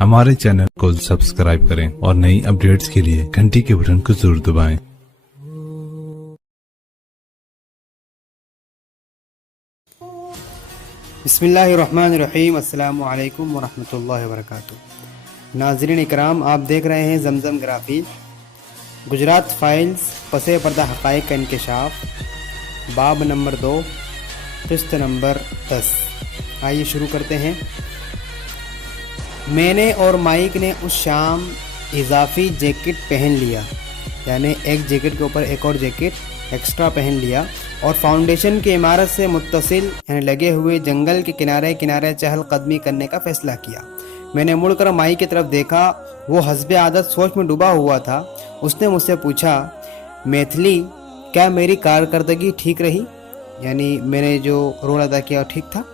हमारे चैनल को सब्सक्राइब करें और नई अपडेट्स के लिए घंटी के बटन को जरूर दबाएं। बिस्मिल्लाहिर्रहमानिर्रहीम, अस्सलामु अलैकुम वरहमतुल्लाहि वबरकातुहू। नाज़रीन इकराम, आप देख रहे हैं जमजम ग्राफी। गुजरात फाइल्स, पसे पर्दा हक़ाइक़ का इंकशाफ, बाब नंबर 2, किस्त नंबर 10। आइए शुरू करते हैं। मैंने और माइक ने उस शाम इजाफी जैकेट पहन लिया, यानी एक जैकेट के ऊपर एक और जैकेट एक्स्ट्रा पहन लिया, और फाउंडेशन की इमारत से मुत्तसिल यानी लगे हुए जंगल के किनारे किनारे चहलकदमी करने का फैसला किया। मैंने मुड़कर माई की तरफ देखा। वो हस्बे आदत सोच में डूबा हुआ था। उसने मुझसे पूछा, मैथिली, क्या मेरी कारकर्दगी ठीक रही? यानी मैंने जो रोल अदा किया ठीक था?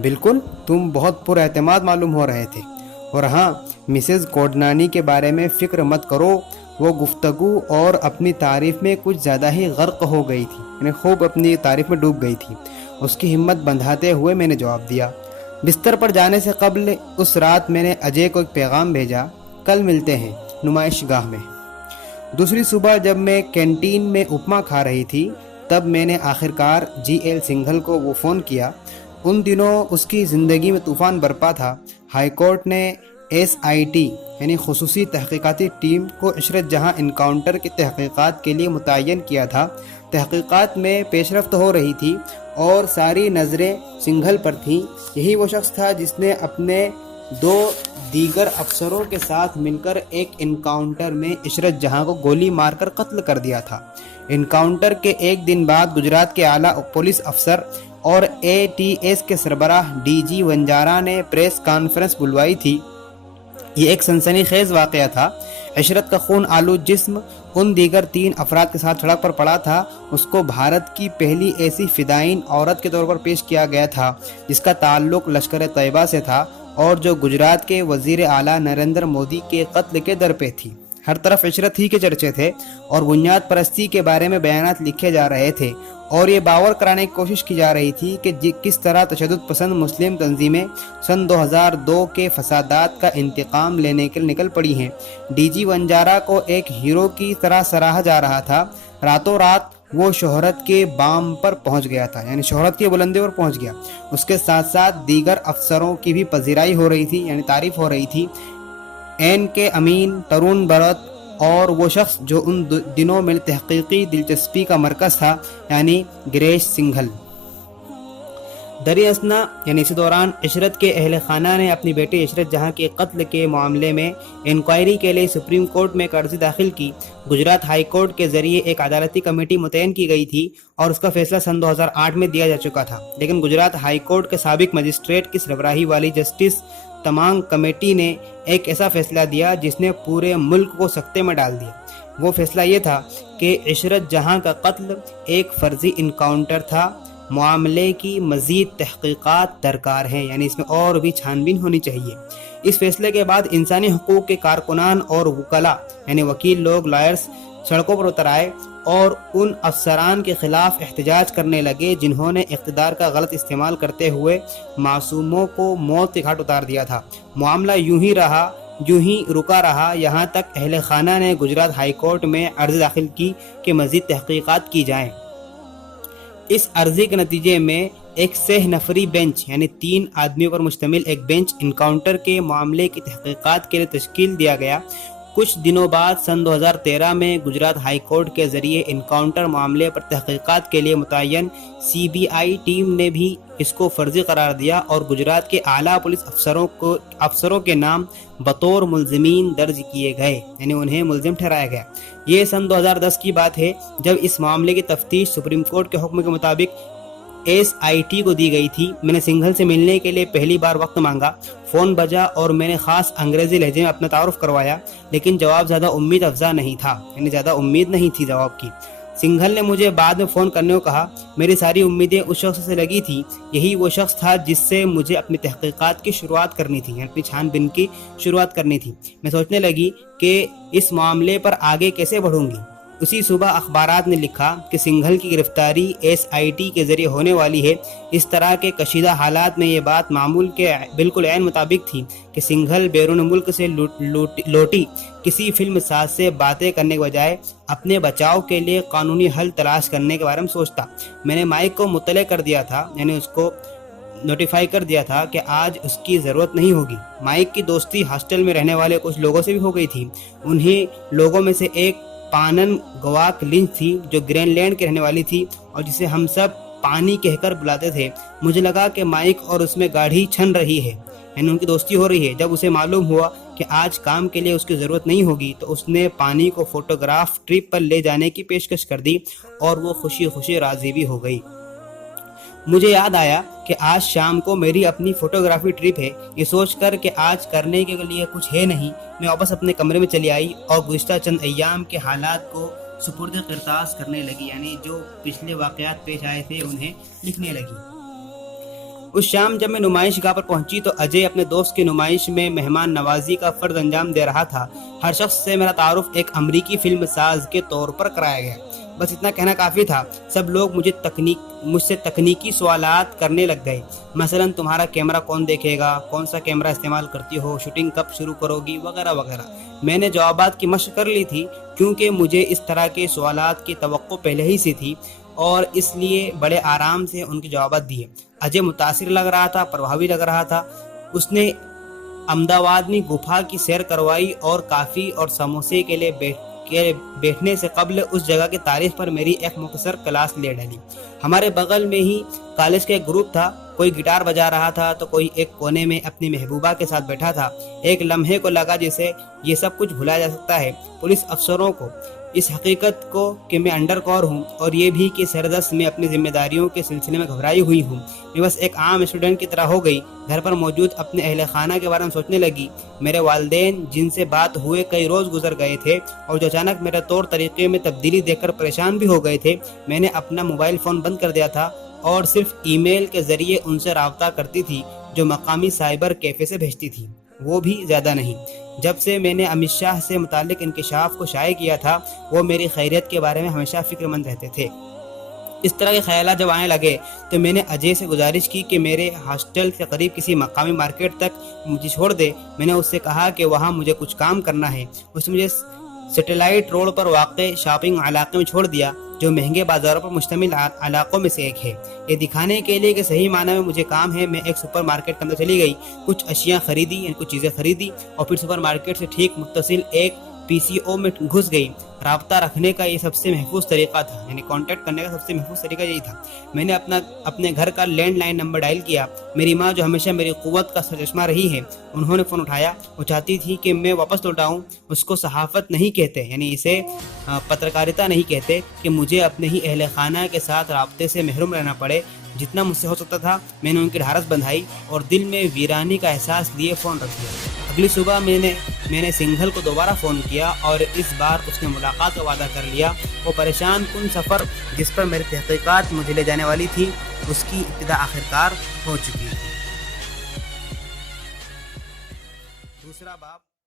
बिल्कुल, तुम बहुत पुरएतमाद मालूम हो रहे थे। और हाँ, मिसेस कोडनानी के बारे में फ़िक्र मत करो, वो गुफ्तगू और अपनी तारीफ़ में कुछ ज़्यादा ही गर्क हो गई थी, यानी खूब अपनी तारीफ़ में डूब गई थी। उसकी हिम्मत बंधाते हुए मैंने जवाब दिया। बिस्तर पर जाने से कबल उस रात मैंने अजय को एक पैगाम भेजा, कल मिलते हैं नुमाइश गाह में। दूसरी सुबह जब मैं कैंटीन में उपमा खा रही थी, तब मैंने आखिरकार GL सिंघल को वो फ़ोन किया। उन दिनों उसकी ज़िंदगी में तूफ़ान बरपा था। हाई कोर्ट ने SIT यानी खुसूसी तहकीकाती टीम को इशरत जहां इनकाउंटर की तहकीकात के लिए मुतय्यन किया था। तहकीकात में पेशरफ्त हो रही थी और सारी नज़रें सिंघल पर थीं। यही वो शख्स था जिसने अपने 2 दीगर अफसरों के साथ मिलकर एक इनकाउंटर में इशरत जहां को गोली मारकर कत्ल कर दिया था। इनकाउंटर के एक दिन बाद गुजरात के आला पुलिस अफसर और ATS के सरबराह DG वंजारा ने प्रेस कॉन्फ्रेंस बुलवाई थी। ये एक सनसनीखेज वाक़या था। इशरत का खून आलू जिस्म उन दीगर 3 अफराद के साथ सड़क पर पड़ा था। उसको भारत की पहली ऐसी फिदाइन औरत के तौर पर पेश किया गया था जिसका ताल्लुक लश्कर तैयबा से था और जो गुजरात के वज़ीर आला नरेंद्र मोदी के कत्ल के दर पे थी। हर तरफ इशरत ही के चर्चे थे और बुनियाद परस्ती के बारे में बयानात लिखे जा रहे थे और ये बावर कराने की कोशिश की जा रही थी कि किस तरह तशद्दुद पसंद मुस्लिम तंजीमें सन 2002 के फसादात का इंतकाम लेने के लिए निकल पड़ी हैं। DG वंजारा को एक हीरो की तरह सराहा जा रहा था। रातों रात वो शोहरत के बाम पर पहुंच गया था, यानी शोहरत की बुलंदी पर पहुंच गया। उसके साथ साथ दीगर अफसरों की भी पजीराई हो रही थी, यानी तारीफ हो रही थी। NK अमीन, तरुण भरत और वो शख्स जो उन दिनों में तहकीकी दिलचस्पी का मरकज़ था, यानी गिरीश सिंघल। दरियासना यानी इसी दौरान इशरत के अहल खाना ने अपनी बेटी इशरत जहां के कत्ल के मामले में इंक्वायरी के लिए सुप्रीम कोर्ट में एक अर्जी दाखिल की। गुजरात हाई कोर्ट के जरिए एक अदालती कमेटी मुतय्यन की गई थी और उसका फैसला सन 2008 में दिया जा चुका था। लेकिन गुजरात हाई कोर्ट के साबिक मजिस्ट्रेट की सरबराही वाली जस्टिस तमाम कमेटी ने एक ऐसा फैसला दिया जिसने पूरे मुल्क को सकते में डाल दिया। वो फैसला ये था कि इशरत जहां का कत्ल एक फर्जी इनकाउंटर था। मामले की मज़ीद तहकीकात दरकार हैं, यानी इसमें और भी छानबीन होनी चाहिए। इस फैसले के बाद इंसानी हकूक़ के कारकुनान और वकला यानी वकील लोग, लॉयर्स सड़कों पर उतर आए और उन अफसरान के खिलाफ एहतजाज करने लगे जिन्होंने इक़्तिदार का गलत इस्तेमाल करते हुए मासूमों को मौत के घाट उतार दिया था। मामला यूं ही रुका रहा, यहाँ तक अहले खाना ने गुजरात हाई कोर्ट में अर्ज़ी दाखिल की कि मज़ीद तहकीकात की जाएँ। इस अर्जी के नतीजे में एक 6 नफरी बेंच यानी 3 आदमियों पर मुश्तमिल एक बेंच इनकाउंटर के मामले की तहकीकात के लिए तश्कील दिया गया। कुछ दिनों बाद सन 2013 में गुजरात हाई कोर्ट के जरिए इनकाउंटर मामले पर तहकीकात के लिए मुतय्यन CBI टीम ने भी इसको फर्जी करार दिया और गुजरात के आला पुलिस अफसरों के नाम बतौर मुल्ज़िमीन दर्ज किए गए, यानी उन्हें मुल्ज़िम ठहराया गया। ये सन 2010 की बात है जब इस मामले की तफ्तीश सुप्रीम कोर्ट के हुक्म के मुताबिक SIT को दी गई थी। मैंने सिंघल से मिलने के लिए पहली बार वक्त मांगा। फ़ोन बजा और मैंने ख़ास अंग्रेज़ी लहजे में अपना तारुफ करवाया, लेकिन जवाब ज़्यादा उम्मीद अफजा नहीं था, यानी ज़्यादा उम्मीद नहीं थी जवाब की। सिंघल ने मुझे बाद में फ़ोन करने को कहा। मेरी सारी उम्मीदें उस शख्स से लगी थी। यही वो शख्स था जिससे मुझे अपनी तहकीकात की शुरुआत करनी थी, अपनी छानबीन की शुरुआत करनी थी। मैं सोचने लगी कि इस मामले पर आगे कैसे बढ़ूंगी। اسی صبح اخبارات نے لکھا کہ سنگھل کی گرفتاری SIT کے ذریعے ہونے والی ہے۔ اس طرح کے کشیدہ حالات میں یہ بات معمول کے بالکل عین مطابق تھی کہ سنگھل بیرون ملک سے لوٹی کسی فلم ساز سے باتیں کرنے کے بجائے اپنے بچاؤ کے لیے قانونی حل تلاش کرنے کے بارے میں سوچتا۔ میں نے مائک کو مطلع کر دیا تھا، یعنی اس کو نوٹیفائی کر دیا تھا کہ آج اس کی ضرورت نہیں ہوگی۔ مائک کی دوستی ہاسٹل میں رہنے والے کچھ لوگوں سے بھی ہو گئی تھی۔ انہیں لوگوں میں سے ایک پانن گواک لنچ تھی جو گرین لینڈ کے رہنے والی تھی اور جسے ہم سب پانی کہہ کر بلاتے تھے۔ مجھے لگا کہ مائک اور اس میں گاڑھی چھن رہی ہے، یعنی ان کی دوستی ہو رہی ہے۔ جب اسے معلوم ہوا کہ آج کام کے لیے اس کی ضرورت نہیں ہوگی تو اس نے پانی کو فوٹوگراف ٹرپ پر لے جانے کی پیشکش کر دی اور وہ خوشی خوشی راضی بھی ہو گئی۔ مجھے یاد آیا کہ آج شام کو میری اپنی فوٹوگرافی ٹرپ ہے۔ یہ سوچ کر کہ آج کرنے کے لیے کچھ ہے نہیں، میں واپس اپنے کمرے میں چلی آئی اور گزشتہ چند ایام کے حالات کو سپرد قرطاس کرنے لگی، یعنی جو پچھلے واقعات پیش آئے تھے انہیں لکھنے لگی۔ اس شام جب میں نمائش گاہ پر پہنچی تو اجے اپنے دوست کی نمائش میں مہمان نوازی کا فرض انجام دے رہا تھا۔ ہر شخص سے میرا تعارف ایک امریکی فلم ساز کے طور پر کرایا گیا۔ بس اتنا کہنا کافی تھا۔ سب لوگ مجھ سے تکنیکی سوالات کرنے لگ گئے، مثلا تمہارا کیمرہ کون دیکھے گا، کون سا کیمرہ استعمال کرتی ہو، شوٹنگ کب شروع کرو گی، وغیرہ وغیرہ۔ میں نے جوابات کی مشق کر لی تھی کیونکہ مجھے اس طرح کے سوالات کی توقع پہلے ہی سے تھی اور اس لیے بڑے آرام سے ان کے جوابات دیے۔ اجے متاثر لگ رہا تھا، پربھاوی لگ رہا تھا۔ اس نے امداوادنی گپھا کی سیر کروائی اور کافی اور سموسے کے لیے بیٹھنے سے قبل اس جگہ کی تاریخ پر میری ایک مختصر کلاس لے ڈالی۔ ہمارے بغل میں ہی کالج کا ایک گروپ تھا، کوئی گٹار بجا رہا تھا تو کوئی ایک کونے میں اپنی محبوبہ کے ساتھ بیٹھا تھا۔ ایک لمحے کو لگا جسے یہ سب کچھ بھلایا جا سکتا ہے۔ پولیس افسروں کو اس حقیقت کو کہ میں انڈر کور ہوں اور یہ بھی کہ سردست میں اپنی ذمہ داریوں کے سلسلے میں گھبرائی ہوئی ہوں، میں بس ایک عام اسٹوڈنٹ کی طرح ہو گئی۔ گھر پر موجود اپنے اہل خانہ کے بارے میں سوچنے لگی۔ میرے والدین جن سے بات ہوئے کئی روز گزر گئے تھے اور جو اچانک میرے طور طریقے میں تبدیلی دیکھ کر پریشان بھی ہو گئے تھے۔ میں نے اپنا موبائل فون بند کر دیا تھا اور صرف ای میل کے ذریعے ان سے رابطہ کرتی تھی جو مقامی سائبر کیفے سے بھیجتی تھی، وہ بھی زیادہ نہیں۔ جب سے میں نے امت شاہ سے متعلق انکشاف کو شائع کیا تھا وہ میری خیریت کے بارے میں ہمیشہ فکر مند رہتے تھے۔ اس طرح کے خیالات جب آنے لگے تو میں نے اجے سے گزارش کی کہ میرے ہاسٹل کے قریب کسی مقامی مارکیٹ تک مجھے چھوڑ دے۔ میں نے اس سے کہا کہ وہاں مجھے کچھ کام کرنا ہے۔ اس نے مجھے سیٹلائٹ روڈ پر واقع شاپنگ علاقے میں چھوڑ دیا جو مہنگے بازاروں پر مشتمل علاقوں میں سے ایک ہے۔ یہ دکھانے کے لیے کہ صحیح معنی میں مجھے کام ہے، میں ایک سپر مارکیٹ کے اندر چلی گئی، کچھ اشیاء خریدی، یعنی کچھ چیزیں خریدی اور پھر سپر مارکیٹ سے ٹھیک متصل ایک PCO میں گھس گئی۔ رابطہ رکھنے کا یہ سب سے محفوظ طریقہ تھا، یعنی کانٹیکٹ کرنے کا سب سے محفوظ طریقہ یہی تھا۔ میں نے اپنے گھر کا لینڈ لائن نمبر ڈائل کیا۔ میری ماں جو ہمیشہ میری قوت کا سرچشمہ رہی ہے، انہوں نے فون اٹھایا۔ وہ چاہتی تھی کہ میں واپس لوٹ آؤں۔ اس کو صحافت نہیں کہتے، یعنی اسے پترکاریتا نہیں کہتے کہ مجھے اپنے ہی اہل خانہ کے ساتھ رابطے سے محروم رہنا پڑے۔ جتنا مجھ سے ہو سکتا تھا میں نے ان کی ڈھارس بندھائی اور دل میں ویرانی کا احساس لیے فون رکھ دیا۔ اگلی صبح میں نے سنگھل کو دوبارہ فون کیا اور اس بار اس نے ملاقات کا وعدہ کر لیا۔ وہ پریشان کن سفر جس پر میری تحقیقات مجھے لے جانے والی تھی اس کی ابتدا آخرکار ہو چکی تھی۔ دوسرا باب